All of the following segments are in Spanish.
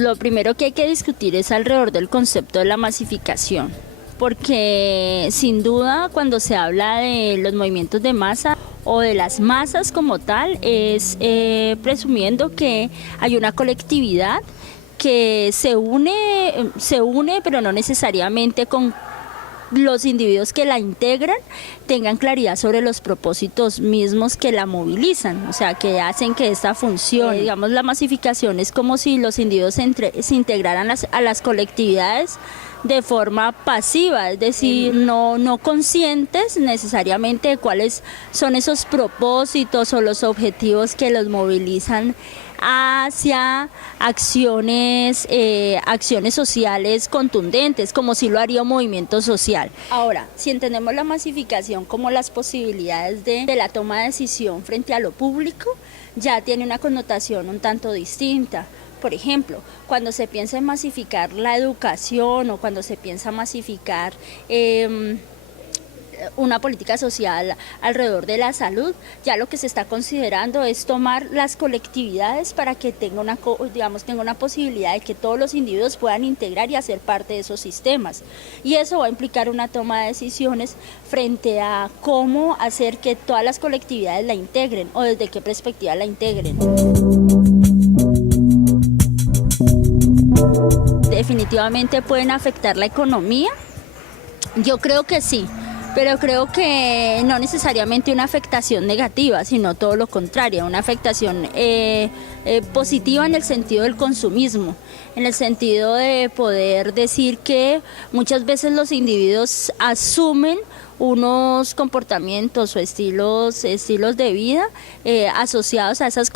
lo primero que hay que discutir es alrededor del concepto de la masificación, porque sin duda cuando se habla de los movimientos de masa o de las masas como tal, es presumiendo que hay una colectividad que se une, pero no necesariamente con los individuos que la integran tengan claridad sobre los propósitos mismos que la movilizan, o sea, que hacen que esta función, digamos, la masificación es como si los individuos se integraran a las colectividades de forma pasiva, es decir, no conscientes necesariamente de cuáles son esos propósitos o los objetivos que los movilizan hacia acciones sociales contundentes, como si lo haría un movimiento social. Ahora, si entendemos la masificación como las posibilidades de la toma de decisión frente a lo público, ya tiene una connotación un tanto distinta. Por ejemplo, cuando se piensa en masificar la educación o cuando se piensa masificar una política social alrededor de la salud, ya lo que se está considerando es tomar las colectividades para que tenga una posibilidad de que todos los individuos puedan integrar y hacer parte de esos sistemas. Y eso va a implicar una toma de decisiones frente a cómo hacer que todas las colectividades la integren o desde qué perspectiva la integren. Definitivamente pueden afectar la economía. Yo creo que sí, pero creo que no necesariamente una afectación negativa, sino todo lo contrario, una afectación positiva en el sentido del consumismo, en el sentido de poder decir que muchas veces los individuos asumen unos comportamientos o estilos de vida asociados a esas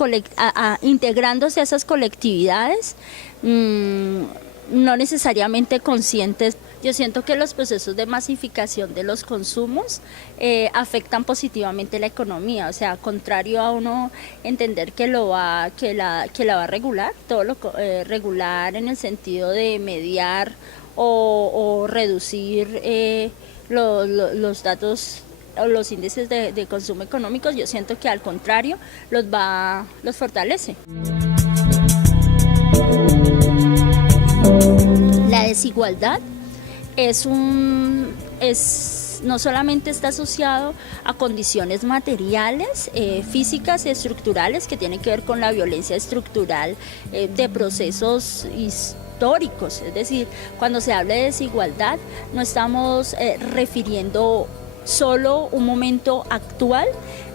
integrándose a esas colectividades, no necesariamente conscientes. Yo siento que los procesos de masificación de los consumos afectan positivamente la economía, o sea, contrario a uno entender que la va a regular, regular en el sentido de mediar o reducir los datos o los índices de consumo económicos. Yo siento que al contrario los fortalece. La desigualdad no solamente está asociado a condiciones materiales, físicas y estructurales que tienen que ver con la violencia estructural de procesos históricos, es decir, cuando se habla de desigualdad no estamos refiriendo solo un momento actual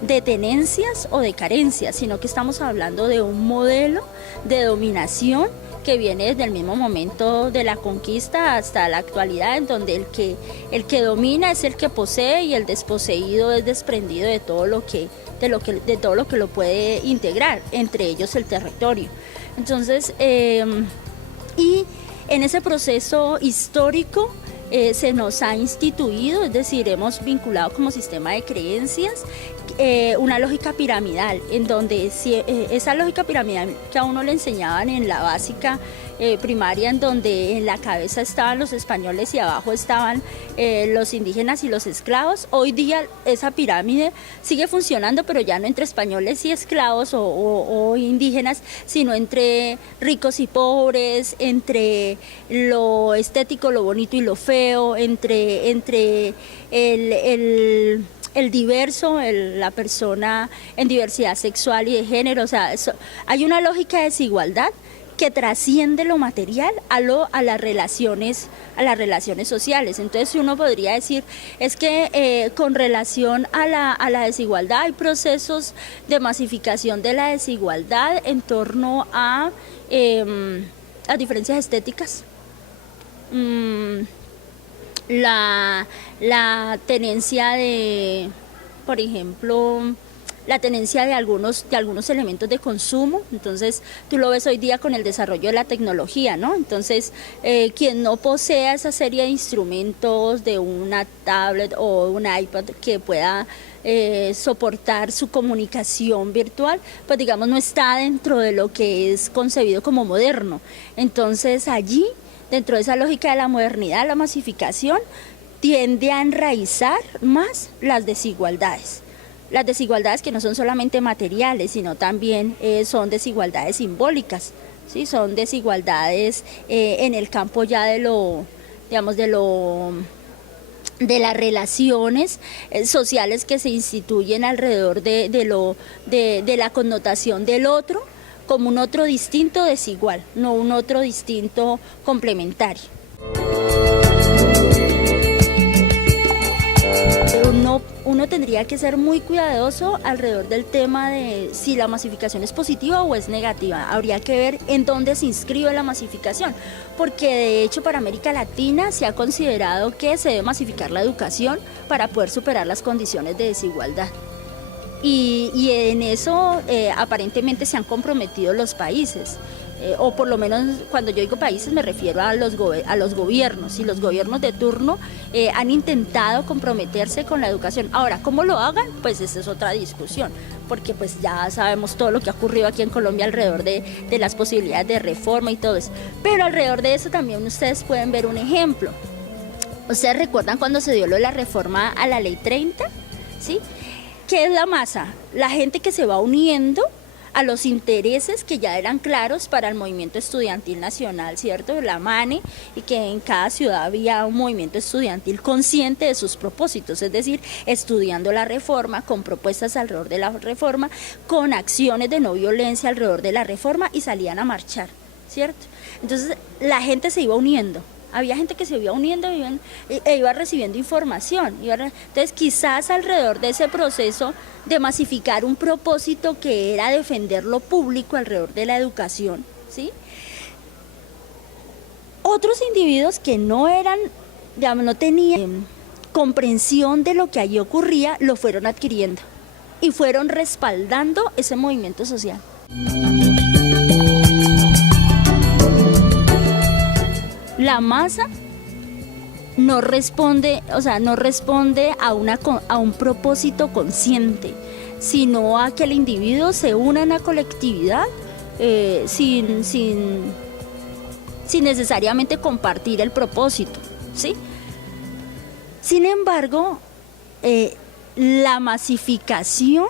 de tenencias o de carencias, sino que estamos hablando de un modelo de dominación que viene desde el mismo momento de la conquista hasta la actualidad, en donde el que domina es el que posee y el desposeído es desprendido de todo lo que lo puede integrar, entre ellos el territorio. Entonces, y en ese proceso histórico se nos ha instituido, es decir, hemos vinculado como sistema de creencias una lógica piramidal, en donde esa lógica piramidal que a uno le enseñaban en la básica primaria, en donde en la cabeza estaban los españoles y abajo estaban los indígenas y los esclavos, hoy día esa pirámide sigue funcionando, pero ya no entre españoles y esclavos o indígenas, sino entre ricos y pobres, entre lo estético, lo bonito y lo feo, entre el diverso, la persona en diversidad sexual y de género. O sea, hay una lógica de desigualdad que trasciende lo material a las relaciones sociales. Entonces uno podría decir, es que con relación a la desigualdad hay procesos de masificación de la desigualdad en torno a las diferencias estéticas. La tenencia de, por ejemplo, la tenencia de algunos elementos de consumo. Entonces tú lo ves hoy día con el desarrollo de la tecnología, ¿no? Entonces quien no posea esa serie de instrumentos de una tablet o un iPad que pueda soportar su comunicación virtual, pues digamos no está dentro de lo que es concebido como moderno. Entonces allí, dentro de esa lógica de la modernidad, la masificación tiende a enraizar más las desigualdades. Las desigualdades que no son solamente materiales, sino también son desigualdades simbólicas. ¿sí? Son desigualdades en el campo ya de lo, digamos, de las relaciones sociales que se instituyen alrededor de la connotación del otro como un otro distinto desigual, no un otro distinto complementario. Uno tendría que ser muy cuidadoso alrededor del tema de si la masificación es positiva o es negativa. Habría que ver en dónde se inscribe la masificación, porque de hecho para América Latina se ha considerado que se debe masificar la educación para poder superar las condiciones de desigualdad. Y en eso aparentemente se han comprometido los países. O por lo menos cuando yo digo países me refiero a los gobiernos, y los gobiernos de turno han intentado comprometerse con la educación. Ahora, ¿cómo lo hagan? Pues esa es otra discusión, porque pues ya sabemos todo lo que ha ocurrido aquí en Colombia alrededor de las posibilidades de reforma y todo eso. Pero alrededor de eso también ustedes pueden ver un ejemplo. ¿Ustedes recuerdan cuando se dio lo de la reforma a la Ley 30? ¿Sí? ¿Qué es la masa? La gente que se va uniendo a los intereses que ya eran claros para el movimiento estudiantil nacional, ¿cierto? La MANE, y que en cada ciudad había un movimiento estudiantil consciente de sus propósitos, es decir, estudiando la reforma, con propuestas alrededor de la reforma, con acciones de no violencia alrededor de la reforma, y salían a marchar, ¿cierto? Entonces la gente se iba uniendo. Había gente que se iba uniendo e iba recibiendo información. Entonces quizás alrededor de ese proceso de masificar un propósito que era defender lo público alrededor de la educación, ¿sí? Otros individuos que no eran, digamos, no tenían comprensión de lo que allí ocurría, lo fueron adquiriendo y fueron respaldando ese movimiento social. La masa no responde, no responde a un propósito consciente, sino a que el individuo se una en la colectividad sin necesariamente compartir el propósito, ¿sí? Sin embargo, la masificación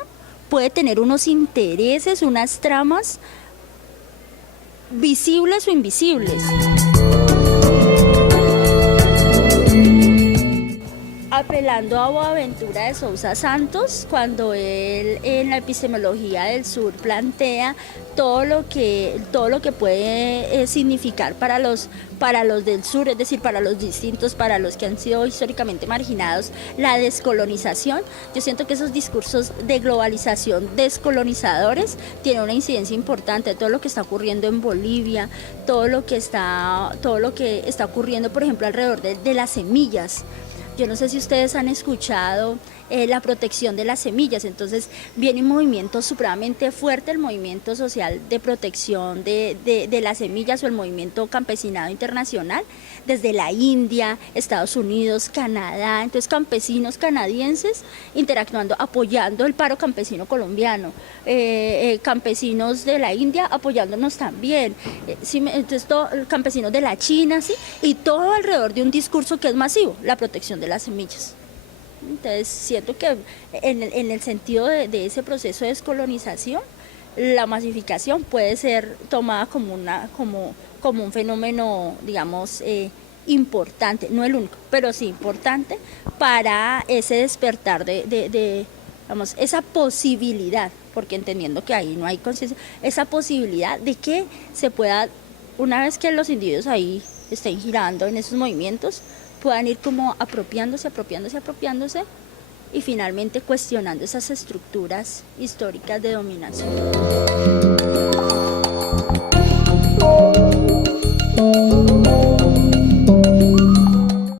puede tener unos intereses, unas tramas visibles o invisibles. Apelando a Boaventura de Sousa Santos, cuando él en la epistemología del sur plantea todo lo que puede significar para los del sur, es decir, para los distintos, para los que han sido históricamente marginados, la descolonización. Yo siento que esos discursos de globalización descolonizadores tienen una incidencia importante. Todo lo que está ocurriendo en Bolivia, todo lo que está ocurriendo, por ejemplo, alrededor de las semillas. Yo no sé si ustedes han escuchado la protección de las semillas. Entonces viene un movimiento supremamente fuerte, el movimiento social de protección de las semillas, o el movimiento campesinado internacional, desde la India, Estados Unidos, Canadá. Entonces campesinos canadienses interactuando, apoyando el paro campesino colombiano, campesinos de la India apoyándonos también, entonces campesinos de la China, ¿sí? Y todo alrededor de un discurso que es masivo, la protección de las semillas. Entonces siento que en el sentido de ese proceso de descolonización, la masificación puede ser tomada como un fenómeno, digamos, importante, no el único, pero sí importante para ese despertar digamos, esa posibilidad, porque entendiendo que ahí no hay conciencia, esa posibilidad de que se pueda, una vez que los individuos ahí estén girando en esos movimientos, puedan ir como apropiándose y finalmente cuestionando esas estructuras históricas de dominación.